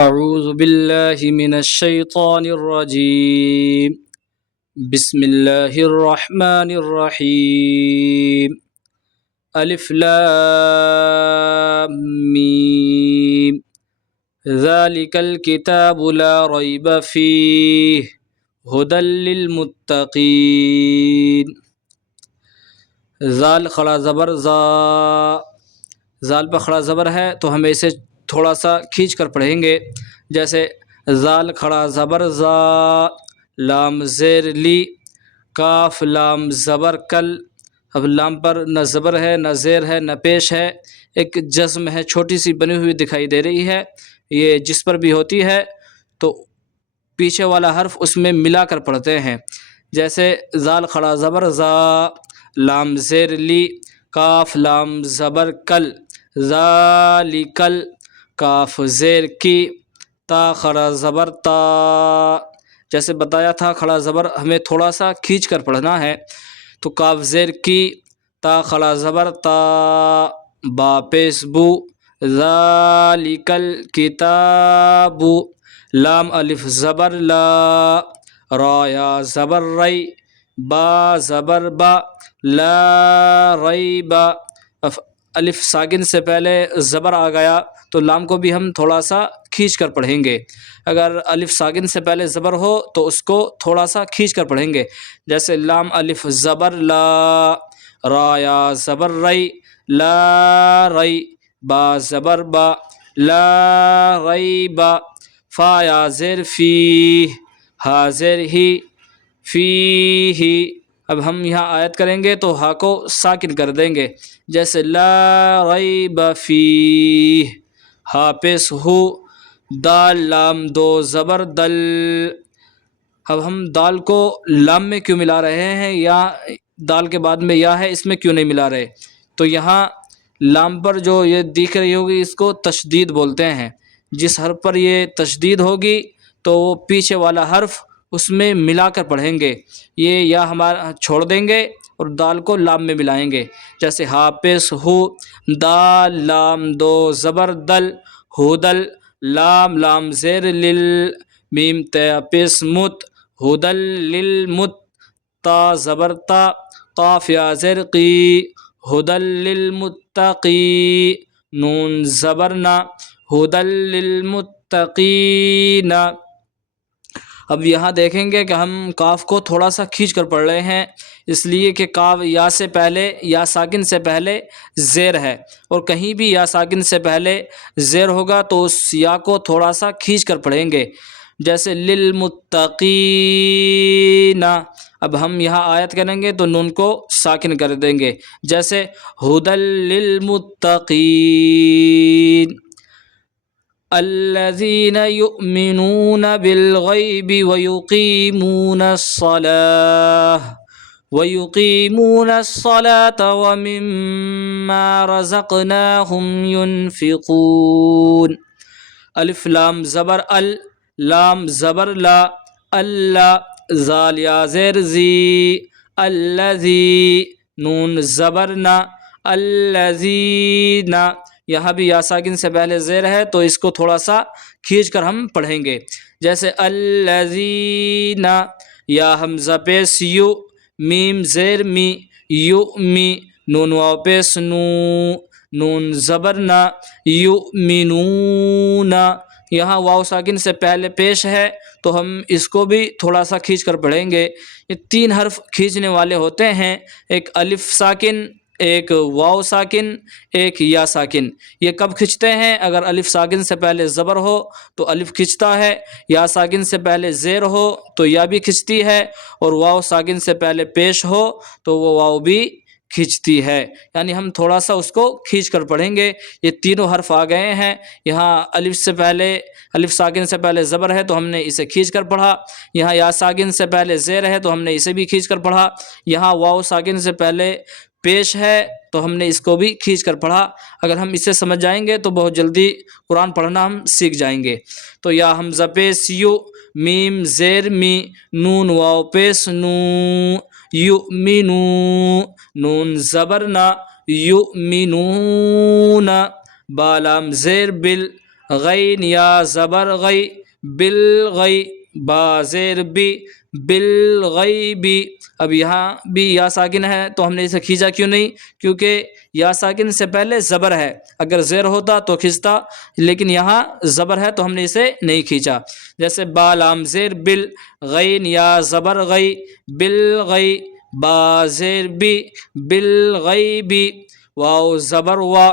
أعوذ بالله من الشيطان الرجيم. بسم الله الرحمن الرحيم. ألف لام ميم. ذلك الكتاب لا ريب فيه هدى للمتقين. زال خڑا زبر زا، زال پر کھڑا زبر ہے تو ہم اسے تھوڑا سا کھینچ کر پڑھیں گے، جیسے زال کھڑا زبر زا، لام زیر لی، کاف لام زبر کل. اب لام پر نہ زبر ہے نہ زیر ہے نہ پیش ہے، ایک جزم ہے چھوٹی سی بنی ہوئی دکھائی دے رہی ہے. یہ جس پر بھی ہوتی ہے تو پیچھے والا حرف اس میں ملا کر پڑھتے ہیں، جیسے زال کھڑا زبر زا، لام زیر لی، کاف لام زبر کل، ذالکل، کاف زیر کی، تا کھڑا زبر تا. جیسے بتایا تھا کھڑا زبر ہمیں تھوڑا سا کھینچ کر پڑھنا ہے، تو کاف زیر کی، تا کھڑا زبر تا، با پیش بو، ذالکل کتاب، لام الف زبر لا، را یا زبر ری، با زبر با، لا ریب. الف ساکن سے پہلے زبر آ گیا تو لام کو بھی ہم تھوڑا سا کھینچ کر پڑھیں گے. اگر الف ساکن سے پہلے زبر ہو تو اس کو تھوڑا سا کھینچ کر پڑھیں گے، جیسے لام الف زبر لا، را یا زبر ری، لا ری، با زبر با، لا ریب، فا یا زیر فی، ہا زیر ہی، فی ہی. اب ہم یہاں آیت کریں گے تو ہا کو ساکن کر دیں گے، جیسے لا ریب فیہ، ہا پیش ہو، دال لام دو زبر دل. اب ہم دال کو لام میں کیوں ملا رہے ہیں، یا دال کے بعد میں یا ہے اس میں کیوں نہیں ملا رہے؟ تو یہاں لام پر جو یہ دکھ رہی ہوگی اس کو تشدید بولتے ہیں. جس حرف پر یہ تشدید ہوگی تو وہ پیچھے والا حرف اس میں ملا کر پڑھیں گے. یہ یا ہمارا چھوڑ دیں گے اور دال کو لام میں ملائیں گے، جیسے حافظ ہو، دال لام دو زبر دل، ہودل، لام لام زیر لل، میم پیش مت، ہودل للمت، تا زبر تا، قاف یا زیر قی، ہدل للمتقی، نون زبرنا، ہدل للمتقین. اب یہاں دیکھیں گے کہ ہم کاف کو تھوڑا سا کھینچ کر پڑھ رہے ہیں، اس لیے کہ کاف یا سے پہلے، یا ساکن سے پہلے زیر ہے، اور کہیں بھی یا ساکن سے پہلے زیر ہوگا تو اس یا کو تھوڑا سا کھینچ کر پڑھیں گے، جیسے للمتقین. اب ہم یہاں آیت کریں گے تو نون کو ساکن کر دیں گے، جیسے ہدل للمتقین. الذين يؤمنون بالغيب ويقيمون الصلاة ومما رزقناهم ينفقون. الف لام زبر ال، لام زبر لا، اللہ، زال یا زیر زی، الذی، نون زبر نا، الذین. یہاں بھی یا ساکن سے پہلے زیر ہے تو اس کو تھوڑا سا کھینچ کر ہم پڑھیں گے، جیسے الذین، یا حمزہ پیش یو، میم زیر می، یؤمی، نون واو پیش نو، نون زبر نا، یؤمنون. یہاں واو ساکن سے پہلے پیش ہے تو ہم اس کو بھی تھوڑا سا کھینچ کر پڑھیں گے. یہ تین حرف کھینچنے والے ہوتے ہیں، ایک الف ساکن، ایک واو ساکن، ایک یا ساکن. یہ کب کھنچتے ہیں؟ اگر الف ساکن سے پہلے زبر ہو تو الف کھنچتا ہے، یا ساکن سے پہلے زیر ہو تو یا بھی کھنچتی ہے، اور واو ساکن سے پہلے پیش ہو تو وہ واو بھی کھنچتی ہے. یعنی ہم تھوڑا سا اس کو کھینچ کر پڑھیں گے. یہ تینوں حرف آ گئے ہیں. یہاں الف ساکن سے پہلے زبر ہے تو ہم نے اسے کھینچ کر پڑھا، یہاں یا ساکن سے پہلے زیر ہے تو ہم نے اسے بھی کھینچ کر پڑھا، یہاں واو ساکن سے پہلے پیش ہے تو ہم نے اس کو بھی کھینچ کر پڑھا. اگر ہم اسے سمجھ جائیں گے تو بہت جلدی قرآن پڑھنا ہم سیکھ جائیں گے. تو یا حمزہ پیش یو، میم زیر می، نون واو پیش نو، یؤمنو، نون زبر نا، یؤمنون، با لام زیر بل، غین یا زبر غی بالغی، با زیر بی بالغیبی۔ اب یہاں بھی یا ساکن ہے تو ہم نے اسے کھینچا کیوں نہیں؟ کیونکہ یا ساکن سے پہلے زبر ہے، اگر زیر ہوتا تو کھنچتا، لیکن یہاں زبر ہے تو ہم نے اسے نہیں کھینچا۔ جیسے با لام زیر بل، غین یا زبر غی بالغی، با زیر بی بالغیبی، واو زبر وا،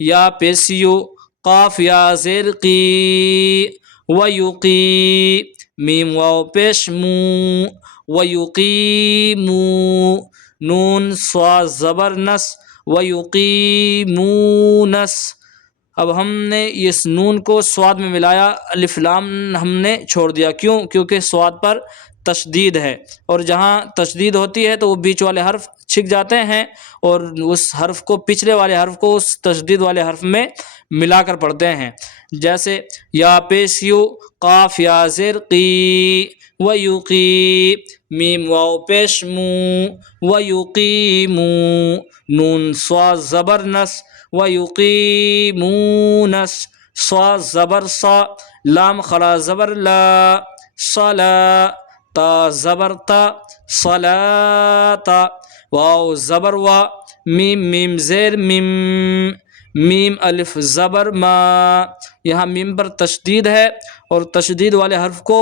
یا پیش یو، قاف یا زیر قی ویقی، میم واو پیش مو ویقیمو، نون صاد زبر نس ویقیمونس۔ اب ہم نے اس نون کو صاد میں ملایا، الف لام ہم نے چھوڑ دیا، کیوں؟ کیونکہ صاد پر تشدید ہے، اور جہاں تشدید ہوتی ہے تو وہ بیچ والے حرف چھک جاتے ہیں، اور اس حرف کو، پچھلے والے حرف کو اس تشدید والے حرف میں ملا کر پڑھتے ہیں۔ جیسے یا پیش یو، قاف یا زیر قی ویقی، میم واو پیش مو ویقیمو، نون صاد زبر نس ویقیمونس، صاد زبر صا، لام خڑا زبر لا صلا، تا زبر تا صلاتا، واو زبر وا، میم زیر میم، میم الف زبر ما، یہاں میم پر تشدید ہے، اور تشدید والے حرف کو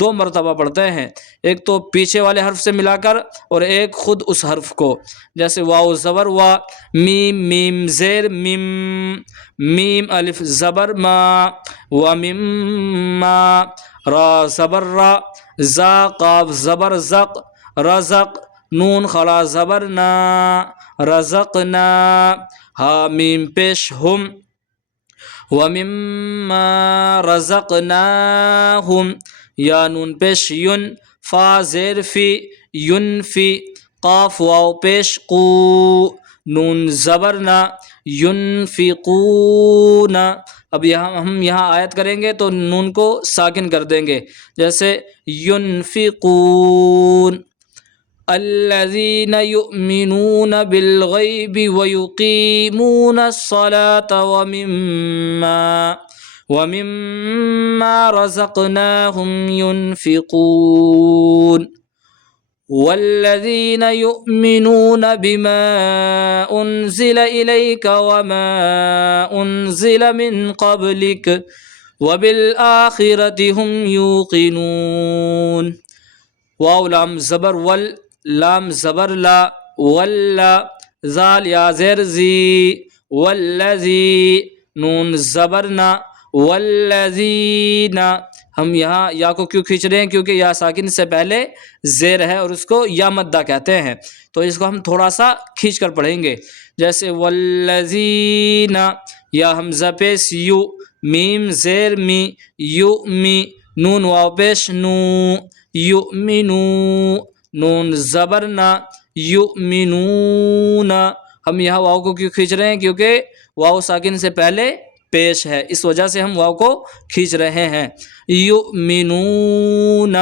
دو مرتبہ پڑھتے ہیں، ایک تو پیچھے والے حرف سے ملا کر، اور ایک خود اس حرف کو۔ جیسے واو زبر وا، میم زیر میم، میم الف زبر ما ومما، را زبر را، زا قاف زبر زق رزق، نون خڑا زبر نا رزقنا، ہا میم پیش ہم، ومما رزقناہم، یا نون پیش ین، فا زیر فی ینفی، قاف واو پیش قو، نون زبر نا ینفقون۔ اب ہم یہاں آیت کریں گے تو نون کو ساکن کر دیں گے، جیسے ینفقون، الذین یؤمنون بالغیب ویقیمون الصلاة ومما رزقناهم ينفقون، والذین یؤمنون بما انزل الیک وما انزل من قبلک وبالآخرة هم یوقنون، واو لام زبر ول، لام زبر لا، ولا، زال یا زیر زی والذی، نون زبر نا والذین۔ ہم یہاں یا کو کیوں کھینچ رہے ہیں؟ کیونکہ یا ساکن سے پہلے زیر ہے، اور اس کو یا مدہ کہتے ہیں، تو اس کو ہم تھوڑا سا کھینچ کر پڑھیں گے۔ جیسے والذین، یا حمزہ پیش یو، میم زیر می یؤمی، نون واو پیش نو یؤمنو، نون زبر نا یؤمنون۔ ہم یہاں واو کو کیوں کھینچ رہے ہیں؟ کیونکہ واو ساکن سے پہلے پیش ہے، اس وجہ سے ہم واو کو کھینچ رہے ہیں۔ یؤمنون،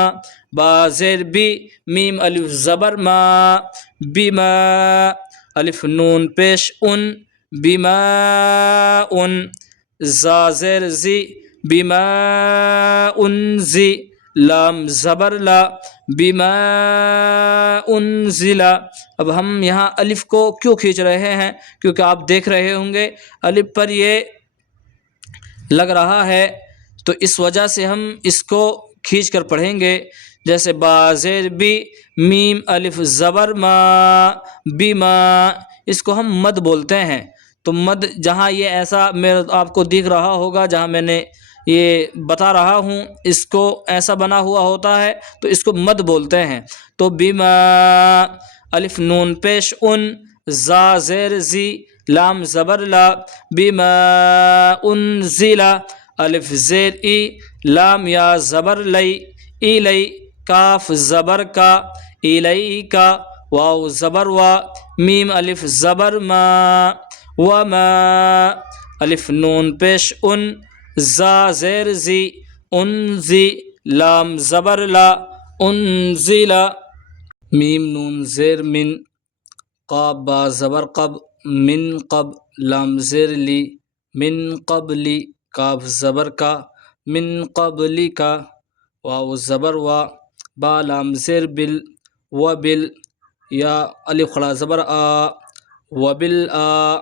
با زیر بی، میم الف زبر ما، بما، الف نون پیش ان، بما ان، زا زیر زی، بما انزی، لام زبر لا، بما انزلا۔ اب ہم یہاں الف کو کیوں کھینچ رہے ہیں؟ کیونکہ آپ دیکھ رہے ہوں گے الف پر یہ لگ رہا ہے، تو اس وجہ سے ہم اس کو کھینچ کر پڑھیں گے۔ جیسے با زیر بی، میم الف زبر ما، بما، اس کو ہم مد بولتے ہیں۔ تو مد جہاں یہ ایسا میرا آپ کو دکھ رہا ہوگا، جہاں میں نے یہ بتا رہا ہوں اس کو ایسا بنا ہوا ہوتا ہے تو اس کو مد بولتے ہیں۔ تو بما، الف نون پیش ان، زا زیر زی، لام زبر لا، بما انزل، الف زیر ای، لام یا زبر لئی، ایلی، کاف زبر کا، ایلی کا، واو زبر وا، میم الف زبر ما، وما، الف نون پیش ان، زا زیر زی، انزی، لام زبر لا، انزلا، میم نون زیر من، قاف با زبر قب، من قب، لام زیر لی، من قبلی، کاف زبر کا، من قبلی کا، واو زبر وا، با لام زیر بل، و بل، یا الف خڑا زبر آ، و بل آ،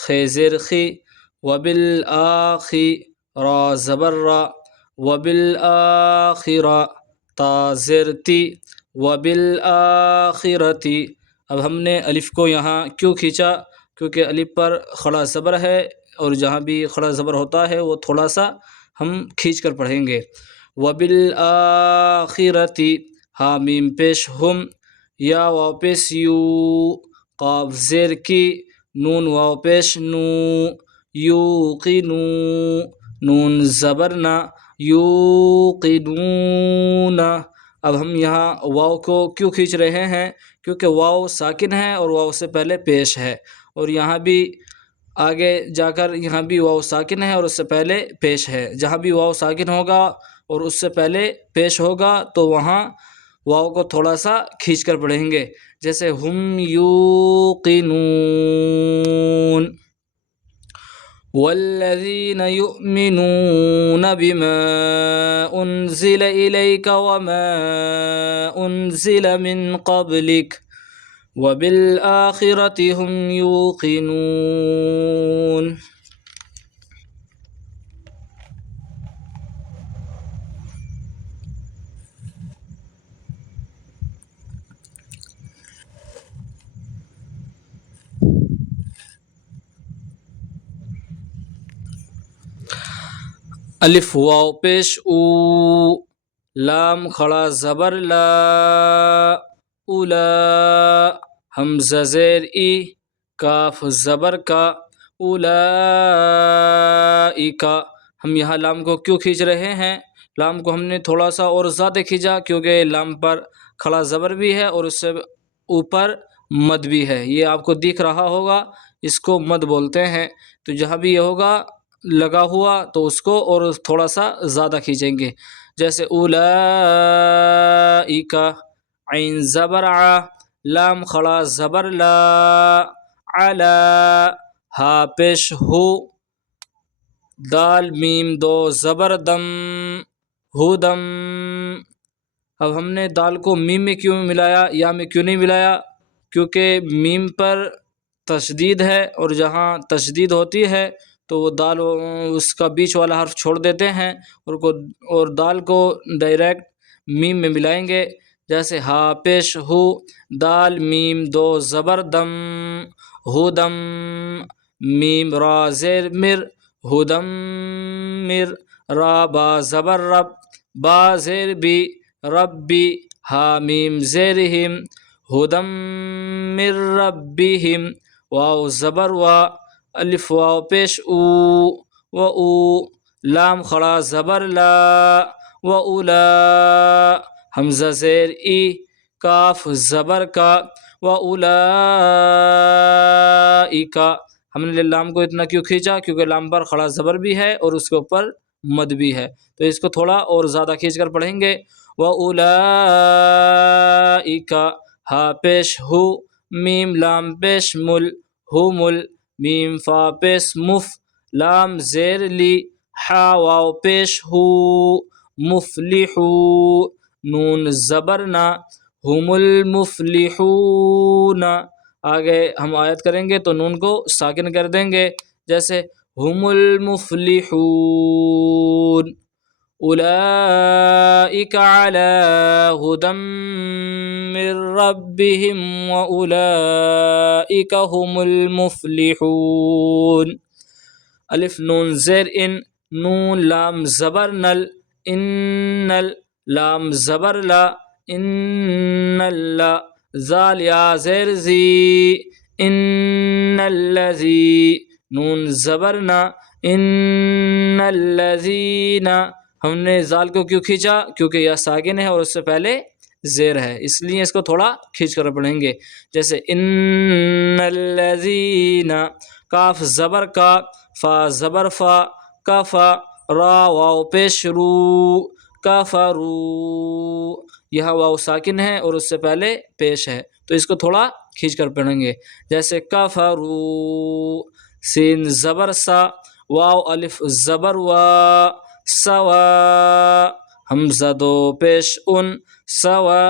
خ زیر خی، و بل آخی، را زبر را، و بل آخرہ، تا زیر تی، و بل آخرتی۔ اب ہم نے الف کو یہاں کیوں کھینچا؟ کیونکہ الف پر خڑا زبر ہے، اور جہاں بھی خڑا زبر ہوتا ہے وہ تھوڑا سا ہم کھینچ کر پڑھیں گے۔ وبالآخرتی، ہا میم پیش ہم، یا واو پیش یو، قاف زیر کی، نون واو پیش نو، یوقنو، نون زبر نا، یوقنون۔ اب ہم یہاں واو کو کیوں کھینچ رہے ہیں؟ کیونکہ واو ساکن ہے اور واو سے پہلے پیش ہے، اور یہاں بھی آگے جا کر یہاں بھی واو ساکن ہے اور اس سے پہلے پیش ہے۔ جہاں بھی واو ساکن ہوگا اور اس سے پہلے پیش ہوگا تو وہاں واو کو تھوڑا سا کھینچ کر پڑھیں گے، جیسے ہم یوقنون۔ والذین یؤمنون بما انزل الیک وما انزل من قبلک وبالآخرة هم یوقنون۔ الف واو پیش او، لام کھڑا زبر لا، اولا، حمزہ زیر ای، کاف زبر کا، اولئک۔ ہم یہاں لام کو کیوں کھینچ رہے ہیں؟ لام کو ہم نے تھوڑا سا اور زیادہ کھینچا کیونکہ لام پر کھڑا زبر بھی ہے اور اس سے اوپر مد بھی ہے، یہ آپ کو دکھ رہا ہوگا، اس کو مد بولتے ہیں۔ تو جہاں بھی یہ ہوگا لگا ہوا تو اس کو اور تھوڑا سا زیادہ کھینچیں گے، جیسے اولئک، عین زبر ع، لام کھڑا زبر لا، علی، ہا پیش ہو، دال میم دو زبر دم، ہدم۔ اب ہم نے دال کو میم میں کیوں ملایا، یا میں کیوں نہیں ملایا؟ کیونکہ میم پر تشدید ہے، اور جہاں تشدید ہوتی ہے تو وہ دال اس کا بیچ والا حرف چھوڑ دیتے ہیں اور دال کو ڈائریکٹ میم میں ملائیں گے، جیسے ہا پیش ہو، دال میم دو زبر دم، ہدم، میم را زیر مر، ہدم مر، را با زبر رب، با زیر بی، ربی، ہا میم زیر ہم، ہدم مر ربہم، واو زبر وا، الف واو پیش او، و او، لام کھڑا زبر لا، و اولا، حمزہ زیر ای، کاف زبر کا، و اولئک۔ ہم نے لام کو اتنا کیوں کھینچا؟ کیونکہ لام پر کھڑا زبر بھی ہے اور اس کے اوپر مد بھی ہے، تو اس کو تھوڑا اور زیادہ کھینچ کر پڑھیں گے۔ و اولئک، ہا پیش ہو، میم لام پیش مل، ہو مل، میم فا پیش مف، لام زیر لی، ہا واو پیش ہو، مفلحو، نون زبر نا، ہم المفلحون۔ آگے ہم آیت کریں گے تو نون کو ساکن کر دیں گے، جیسے ہم المفلحون، اولئک علی ھدی من ربہم واولئک هم المفلحون۔ الف نون زیر ان، نون لام زبر نل، انل، لام زبر لا، ان اللہ، زال یا زیر زی، ان الذی، نون زبر نا، ان الذین۔ ہم نے زال کو کیوں کھینچا؟ کیونکہ یہ ساکن ہے اور اس سے پہلے زیر ہے، اس لیے اس کو تھوڑا کھینچ کر پڑھیں گے، جیسے ان الذین، کاف زبر کا، فا زبر فا، کفا، را واو پیش رو، کفرو، یہاں واو ساکن ہے اور اس سے پہلے پیش ہے تو اس کو تھوڑا کھینچ کر پڑھیں گے، جیسے کفرو، سین زبر سا، واو الف زبر وا سوا حمزہ دو پیش ان سوا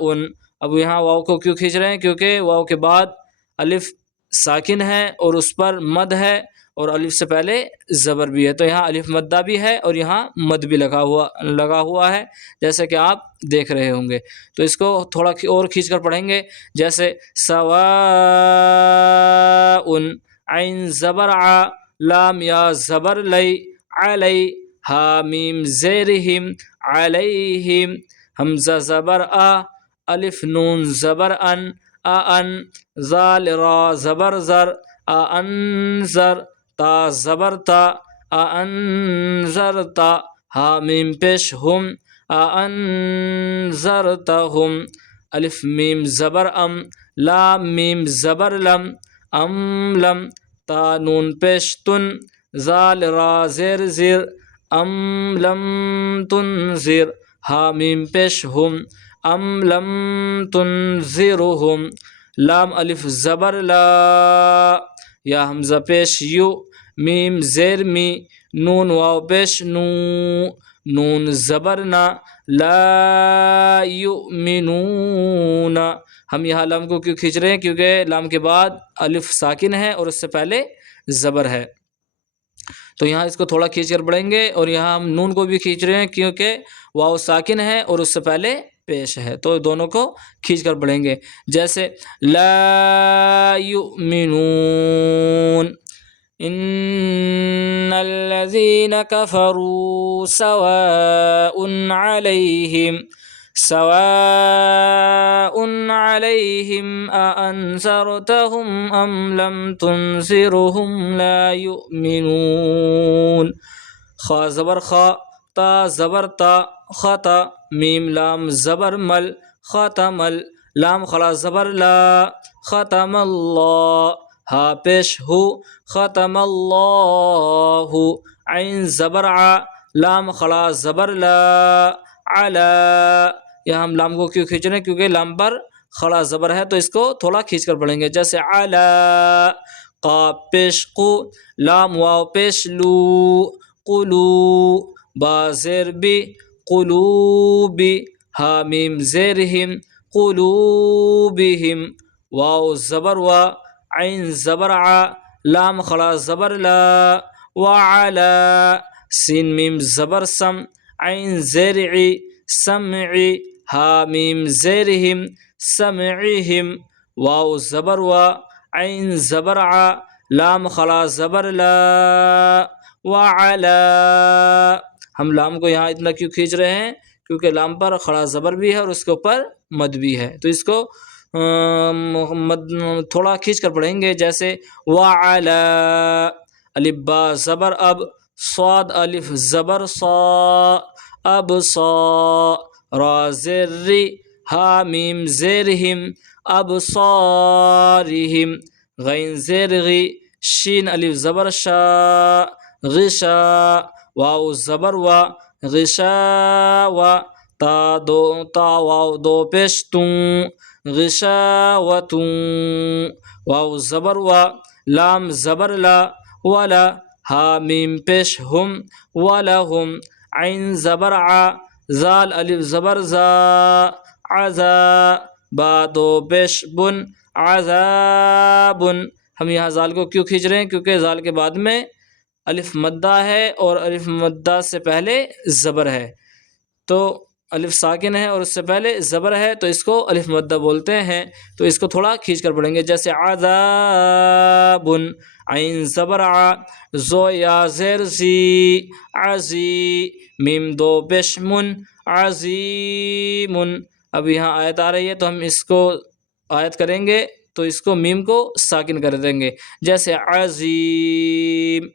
ان. اب یہاں واو کو کیوں کھینچ رہے ہیں؟ کیونکہ واو کے بعد الف ساکن ہے اور اس پر مد ہے اور الف سے پہلے زبر بھی ہے، تو یہاں الف مدہ بھی ہے اور یہاں مد بھی لگا ہوا ہے جیسے کہ آپ دیکھ رہے ہوں گے. تو اس کو تھوڑا اور کھینچ کر پڑھیں گے جیسے سواء عین زبر ع لام یا زبر لئی علی ہا میم زیرہم علیہم حمزہ زبر الف نون زبر ان ذال را زبر زر انذر تا زبر تا انذرتا ہا میم پیش ہم انذرتہم الف میم زبر لام میم زبر لم لم تا نون پیش تن ذال را زیر زیر لم تنذر ہا میم پیش ہم لم تنذرہم لام الف زبر لا یا حمزہ پیش یو میم زیر می نون واو پیش نو نون زبر نا لا یؤمنون. ہم یہاں لام کو کیوں کھینچ رہے ہیں؟ کیونکہ لام کے بعد الف ساکن ہے اور اس سے پہلے زبر ہے، تو یہاں اس کو تھوڑا کھینچ کر پڑھیں گے. اور یہاں ہم نون کو بھی کھینچ رہے ہیں کیونکہ واو ساکن ہے اور اس سے پہلے پیش ہے، تو دونوں کو کھینچ کر پڑھیں گے جیسے لا یؤمنون ان الذین کفروا سواء علیہم اانذرتہم ام لم تنذرہم لا یؤمنون. خا زبر خا تا زبر تا خطا میم لام زبر مل ختمل لام خلا زبر لا ختم اللہ ہا پیش ہو ختم اللہ عین زبر ع لام خلا زبر لا علا. یہاں ہم لام کو کیوں کھینچ رہے ہیں؟ کیونکہ لام پر خلا زبر ہے، تو اس کو تھوڑا کھینچ کر پڑھیں گے جیسے علا قاف پیش قو لام واو پیش لو قلو با زیر بی قلوبی ہا میم زیرہم قلوبہم واو زبر وا عین زبر ع لام خلا زبر لا وعلا سین میم زبر سم عین زیرعی سمعی ہا میم زیرہم سمعہم واو زبر وا عین زبر ع لام خلا زبر لا وعلا. ہم لام کو یہاں اتنا کیوں کھینچ رہے ہیں؟ کیونکہ لام پر خڑا زبر بھی ہے اور اس کے اوپر مد بھی ہے، تو اس کو تھوڑا کھینچ کر پڑھیں گے جیسے وعلا الف با زبر اب صاد الف زبر صا اب صا را زیر ری ہا میم زیرہم ابصارہم غین زیر غی شین الف زبر شا غشا واو زبر وا غشاوہ تا واو دو پیش توں غشاوتوں واو زبر وا لام زبر لا ولا ہا میم پیش ہم ولہم عین زبر ع زال الف زبر زا عزا با دو پیش بن عذاب. ہم یہاں زال کو کیوں کھینچ رہے ہیں؟ کیونکہ زال کے بعد میں الف مدہ ہے اور الف مدہ سے پہلے زبر ہے، تو الف ساکن ہے اور اس سے پہلے زبر ہے، تو اس کو الف مدہ بولتے ہیں. تو اس کو تھوڑا کھینچ کر پڑھیں گے جیسے عذاب عین زبر ع زو یا زیر زی عزی میم دو پیش من عظیم. اب یہاں آیت آ رہی ہے تو ہم اس کو آیت کریں گے تو اس کو میم کو ساکن کر دیں گے جیسے عظیم.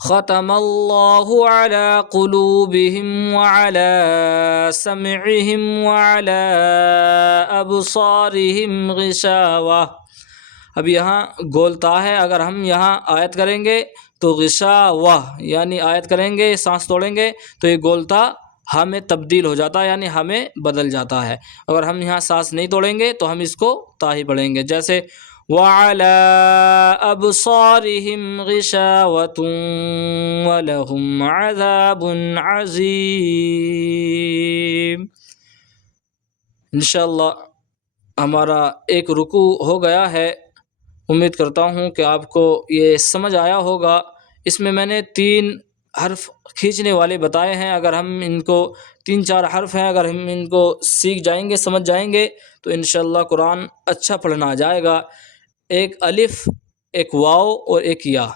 ختم اللہ علی قلوبہم وعلی سمعہم وعلی ابصارہم غشاوہ. اب یہاں گولتا ہے، اگر ہم یہاں آیت کریں گے تو غشاوہ یعنی آیت کریں گے سانس توڑیں گے تو یہ گولتا ہمیں تبدیل ہو جاتا ہے یعنی ہمیں بدل جاتا ہے. اگر ہم یہاں سانس نہیں توڑیں گے تو ہم اس کو تا ہی پڑھیں گے جیسے وعلى أبصارهم غشاوة ولهم عذاب عظيم۔ انشاءاللہ ہمارا ایک رکوع ہو گیا ہے، امید کرتا ہوں کہ آپ کو یہ سمجھ آیا ہوگا۔ اس میں نے 3 حرف کھینچنے والے بتائے ہیں، اگر ہم ان کو 3-4 حرف ہیں، اگر ہم ان کو سیکھ جائیں گے، سمجھ جائیں گے تو انشاءاللہ قرآن اچھا پڑھنا آ جائے گا۔ ایک الف، ایک واو اور ایک یا،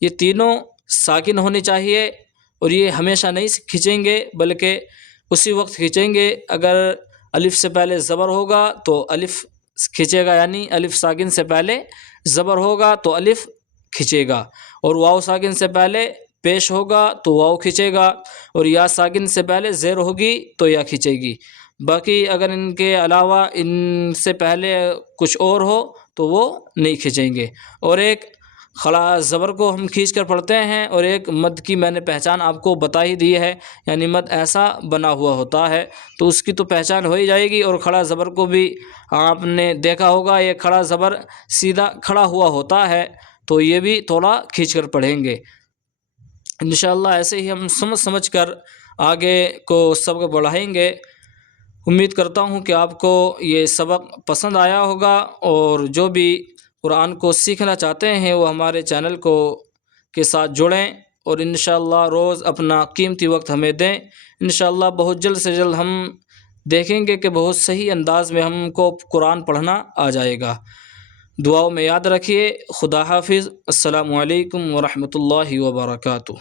یہ تینوں ساکن ہونی چاہیے، اور یہ ہمیشہ نہیں کھینچیں گے بلکہ اسی وقت کھینچیں گے۔ اگر الف سے پہلے زبر ہوگا تو الف کھینچے گا، یعنی الف ساکن سے پہلے زبر ہوگا تو الف کھینچے گا، اور واو ساکن سے پہلے پیش ہوگا تو واو کھینچے گا، اور یا ساکن سے پہلے زیر ہوگی تو یا کھینچے گی۔ باقی اگر ان کے علاوہ ان سے پہلے کچھ اور ہو تو وہ نہیں کھینچیں گے۔ اور ایک خلا زبر کو ہم کھینچ کر پڑھتے ہیں، اور ایک مد کی میں نے پہچان آپ کو بتا ہی دی ہے، یعنی مد ایسا بنا ہوا ہوتا ہے تو اس کی تو پہچان ہو ہی جائے گی۔ اور کھڑا زبر کو بھی آپ نے دیکھا ہوگا، یہ کھڑا زبر سیدھا کھڑا ہوا ہوتا ہے، تو یہ بھی تھوڑا کھینچ کر پڑھیں گے۔ انشاءاللہ ایسے ہی ہم سمجھ کر آگے کو سبق بڑھائیں گے۔ امید کرتا ہوں کہ آپ کو یہ سبق پسند آیا ہوگا، اور جو بھی قرآن کو سیکھنا چاہتے ہیں وہ ہمارے چینل کے ساتھ جڑیں، اور انشاءاللہ روز اپنا قیمتی وقت ہمیں دیں۔ انشاءاللہ بہت جلد سے جلد ہم دیکھیں گے کہ بہت صحیح انداز میں ہم کو قرآن پڑھنا آ جائے گا۔ دعاؤں میں یاد رکھیے۔ خدا حافظ۔ السلام علیکم ورحمۃ اللہ وبرکاتہ۔